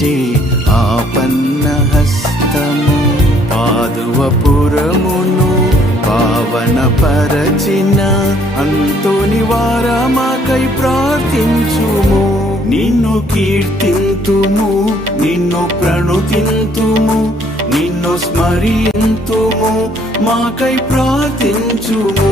రక్షించే ఆపన్న హస్తము. పాదువపురమును పావన పరచిన అంతోని వారమాకై ప్రార్థించుము. నిన్ను కీర్తింతుము, నిన్ను ప్రణుతింతుము, నిన్ను స్మరింతుము, మాకై ప్రార్థించుము.